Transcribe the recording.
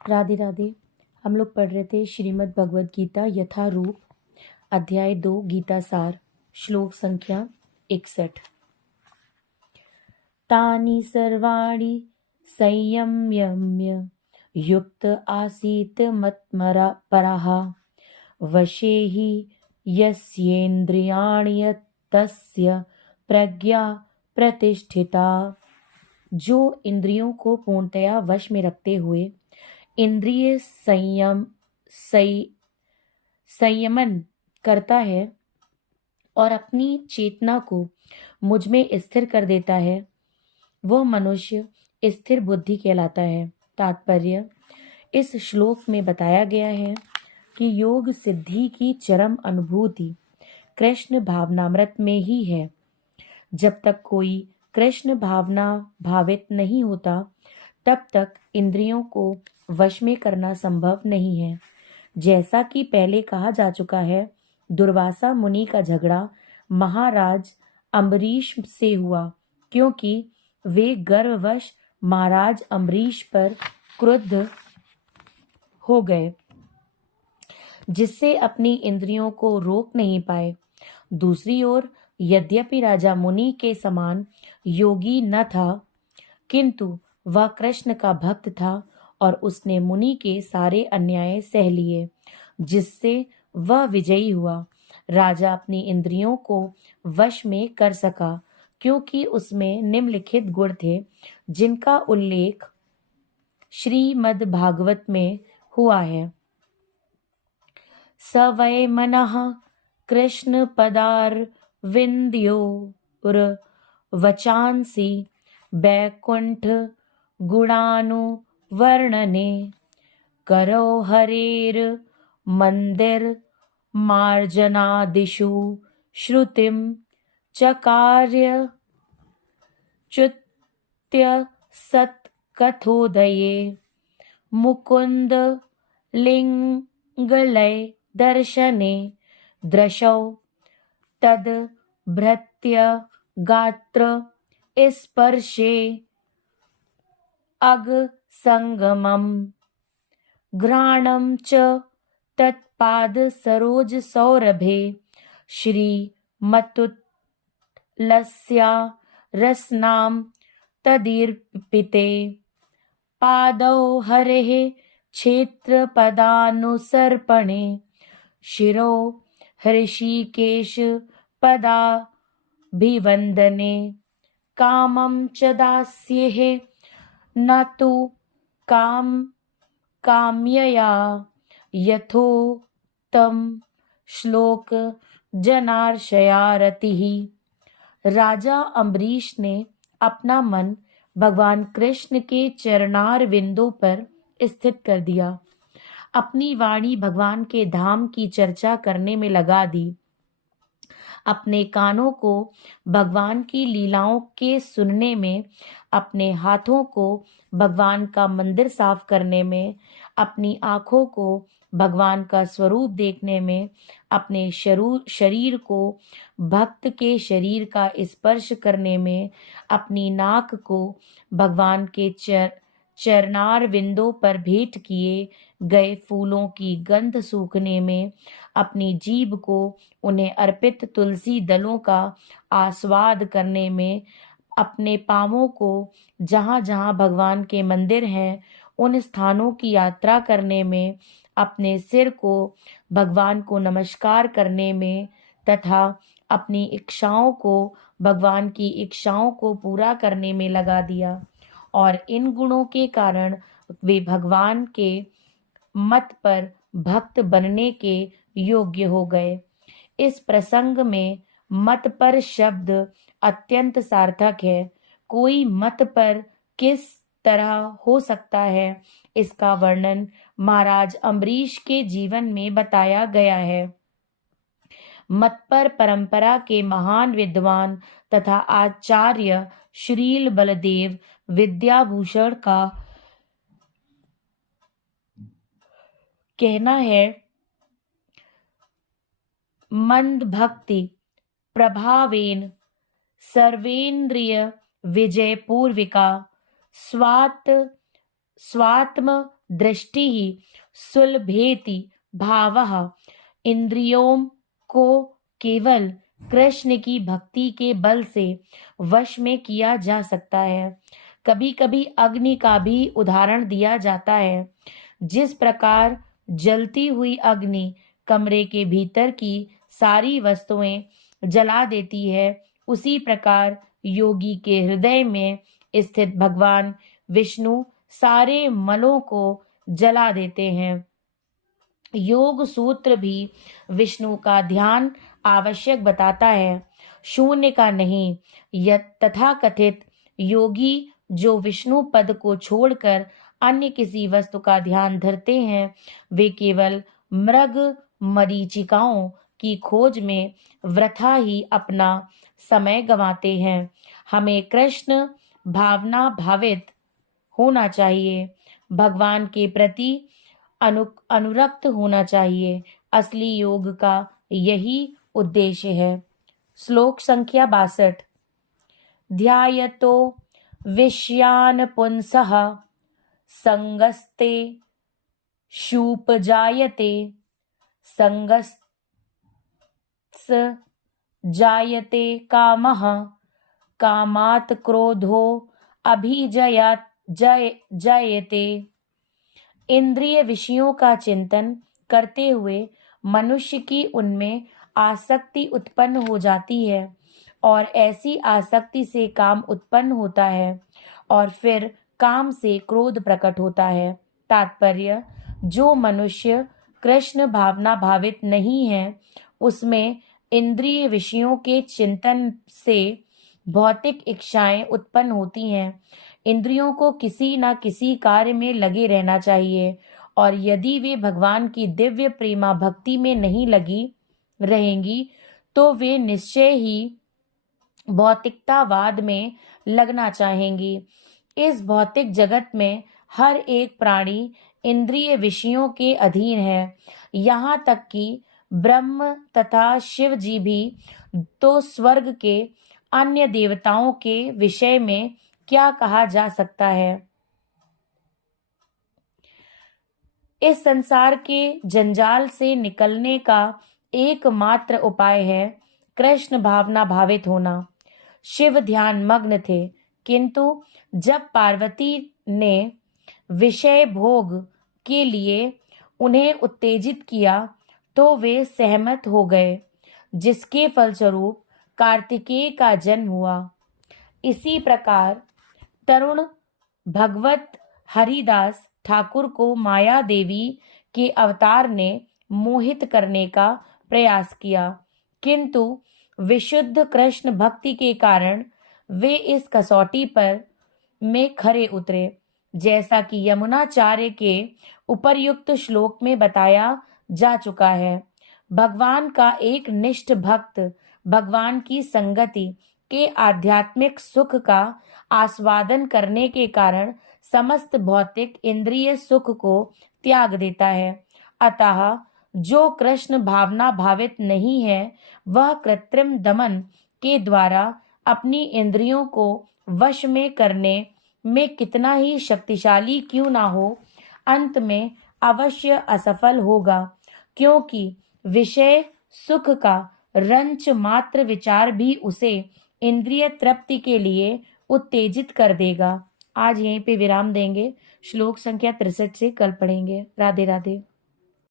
राधे राधे। हम लोग पढ़ रहे थे श्रीमद् भगवद गीता यथारूप, अध्याय 2 गीता सार, श्लोक संख्या 61। तानि सर्वाणि संयम्य युक्त आसीत् मत्मरा परः वशे हि यस्येन्द्रियाणि तस्य प्रज्ञा प्रतिष्ठिता। जो इंद्रियों को पूर्णतया वश में रखते हुए इंद्रिय संयमन करता है और अपनी चेतना को मुझ में स्थिर कर देता है, वह मनुष्य स्थिर बुद्धि कहलाता है। तात्पर्य: इस श्लोक में बताया गया है कि योग सिद्धि की चरम अनुभूति कृष्ण भावनामृत में ही है। जब तक कोई कृष्ण भावना भावित नहीं होता, तब तक इंद्रियों को वश में करना संभव नहीं है। जैसा कि पहले कहा जा चुका है, दुर्वासा मुनि का झगड़ा महाराज अम्बरीश से हुआ, क्योंकि वे गर्ववश महाराज अम्बरीश पर क्रुद्ध हो गए, जिससे अपनी इंद्रियों को रोक नहीं पाए। दूसरी ओर यद्यपि राजा मुनि के समान योगी न था, किंतु वह कृष्ण का भक्त था और उसने मुनि के सारे अन्याय सह लिए, जिससे वह विजयी हुआ। राजा अपनी इंद्रियों को वश में कर सका, क्योंकि उसमें निम्नलिखित गुण थे, जिनका उल्लेख श्रीमद् भागवत में हुआ है। स वै मनः कृष्ण पदारविन्द्योर वचांसि बैकुंठ गुणानुवर्णने करो हरेर मंदिर मार्जनादिषु श्रुतिम चकार्य च्युत्य सत्कथोदये मुकुंद लिंगलय दर्शने दृशौ तद भृत्य गात्र स्पर्शे अग संगमम घ्राणम च तत्पाद सरोज सौरभे श्रीमतुलस्या रसनाम तदीर्पिते पादौ हरेः क्षेत्र पदानुसर्पणे शिरो हृषिकेश पदाभिवंदने कामं च दास्येः न तु काम्यया यथोक्तं श्लोक जनार्शया रतिः। राजा अम्बरीश ने अपना मन भगवान कृष्ण के चरणार विंदों पर स्थित कर दिया, अपनी वाणी भगवान के धाम की चर्चा करने में लगा दी, अपने कानों को भगवान की लीलाओं के सुनने में, अपने हाथों को भगवान का मंदिर साफ करने में, अपनी आँखों को भगवान का स्वरूप देखने में, अपने शरीर को भक्त के शरीर का स्पर्श करने में, अपनी नाक को भगवान के चरणार विंदों पर भेंट किए गए फूलों की गंध सूखने में, अपनी जीभ को उन्हें अर्पित तुलसी दलों का आस्वाद करने में, अपने पांवों को जहाँ जहाँ भगवान के मंदिर हैं उन स्थानों की यात्रा करने में, अपने सिर को भगवान को नमस्कार करने में तथा अपनी इच्छाओं को भगवान की इच्छाओं को पूरा करने में लगा दिया। और इन गुणों के कारण वे भगवान के मत पर भक्त बनने के योग्य हो गए। इस प्रसंग में मत पर शब्द अत्यंत सार्थक है। कोई मत पर किस तरह हो सकता है, इसका वर्णन महाराज अम्बरीश के जीवन में बताया गया है। मत पर परंपरा के महान विद्वान तथा आचार्य श्रील बलदेव विद्याभूषण का कहना है, मंद भक्ति प्रभावेन सर्वेन्द्रिय विजय पूर्विका स्वात स्वात्म दृष्टि ही सुलभेति भावः। इंद्रियों को केवल कृष्ण की भक्ति के बल से वश में किया जा सकता है। कभी कभी अग्नि का भी उदाहरण दिया जाता है। जिस प्रकार जलती हुई अग्नि कमरे के भीतर की सारी वस्तुएं जला देती है, उसी प्रकार योगी के हृदय में स्थित भगवान विष्णु सारे मलों को जला देते हैं। योग सूत्र भी विष्णु का ध्यान आवश्यक बताता है, शून्य का नहीं। तथाकथित योगी जो विष्णु पद को छोड़कर अन्य किसी वस्तु का ध्यान धरते हैं, वे केवल मृग मरीचिकाओं की खोज में वृथा ही अपना समय गंवाते हैं। हमें कृष्ण भावना भावित होना चाहिए, भगवान के प्रति अनुरक्त होना चाहिए। असली योग का यही उद्देश्य है। श्लोक संख्या 62। ध्यायतो विषयान पुंसः संगस्ते शूपजायते संगस् जायते कामः कामात् क्रोधो जायते। इंद्रिय विषयों का चिंतन करते हुए मनुष्य की उनमें आसक्ति उत्पन्न हो जाती है और ऐसी आसक्ति से काम उत्पन्न होता है और फिर काम से क्रोध प्रकट होता है। तात्पर्य, जो मनुष्य कृष्ण भावना भावित नहीं है, उसमें इंद्रिय विषयों के चिंतन से भौतिक इच्छाएं उत्पन्न होती हैं। इंद्रियों को किसी न किसी कार्य में लगे रहना चाहिए और यदि वे भगवान की दिव्य प्रेमा भक्ति में नहीं लगी रहेंगी तो वे निश्चय ही भौतिकतावाद में लगना चाहेंगी। इस भौतिक जगत में हर एक प्राणी इंद्रिय विषयों के अधीन है, यहाँ तक कि ब्रह्म तथा शिव जी भी। तो स्वर्ग के अन्य देवताओं के विषय में क्या कहा जा सकता है। इस संसार के जंजाल से निकलने का एकमात्र उपाय है कृष्ण भावना भावित होना। शिव ध्यान मग्न थे, किंतु जब पार्वती ने विषय भोग के लिए उन्हें उत्तेजित किया तो वे सहमत हो गए, जिसके फलस्वरूप कार्तिकेय का जन्म हुआ। इसी प्रकार तरुण भगवत हरिदास ठाकुर को माया देवी के अवतार ने मोहित करने का प्रयास किया, किंतु विशुद्ध कृष्ण भक्ति के कारण वे इस कसौटी पर में खरे उतरे। जैसा कि यमुनाचार्य के उपर्युक्त श्लोक में बताया जा चुका है, भगवान का एक निष्ठ भक्त भगवान की संगति के आध्यात्मिक सुख का आस्वादन करने के कारण समस्त भौतिक इंद्रिय सुख को त्याग देता है। अतः जो कृष्ण भावना भावित नहीं है, वह कृत्रिम दमन के द्वारा अपनी इंद्रियों को वश में करने में कितना ही शक्तिशाली क्यों ना हो, अंत में अवश्य असफल होगा, क्योंकि विषय सुख का रंच मात्र विचार भी उसे इंद्रिय तृप्ति के लिए उत्तेजित कर देगा। आज यहीं पे विराम देंगे। श्लोक संख्या 63 से कल पढ़ेंगे। राधे राधे।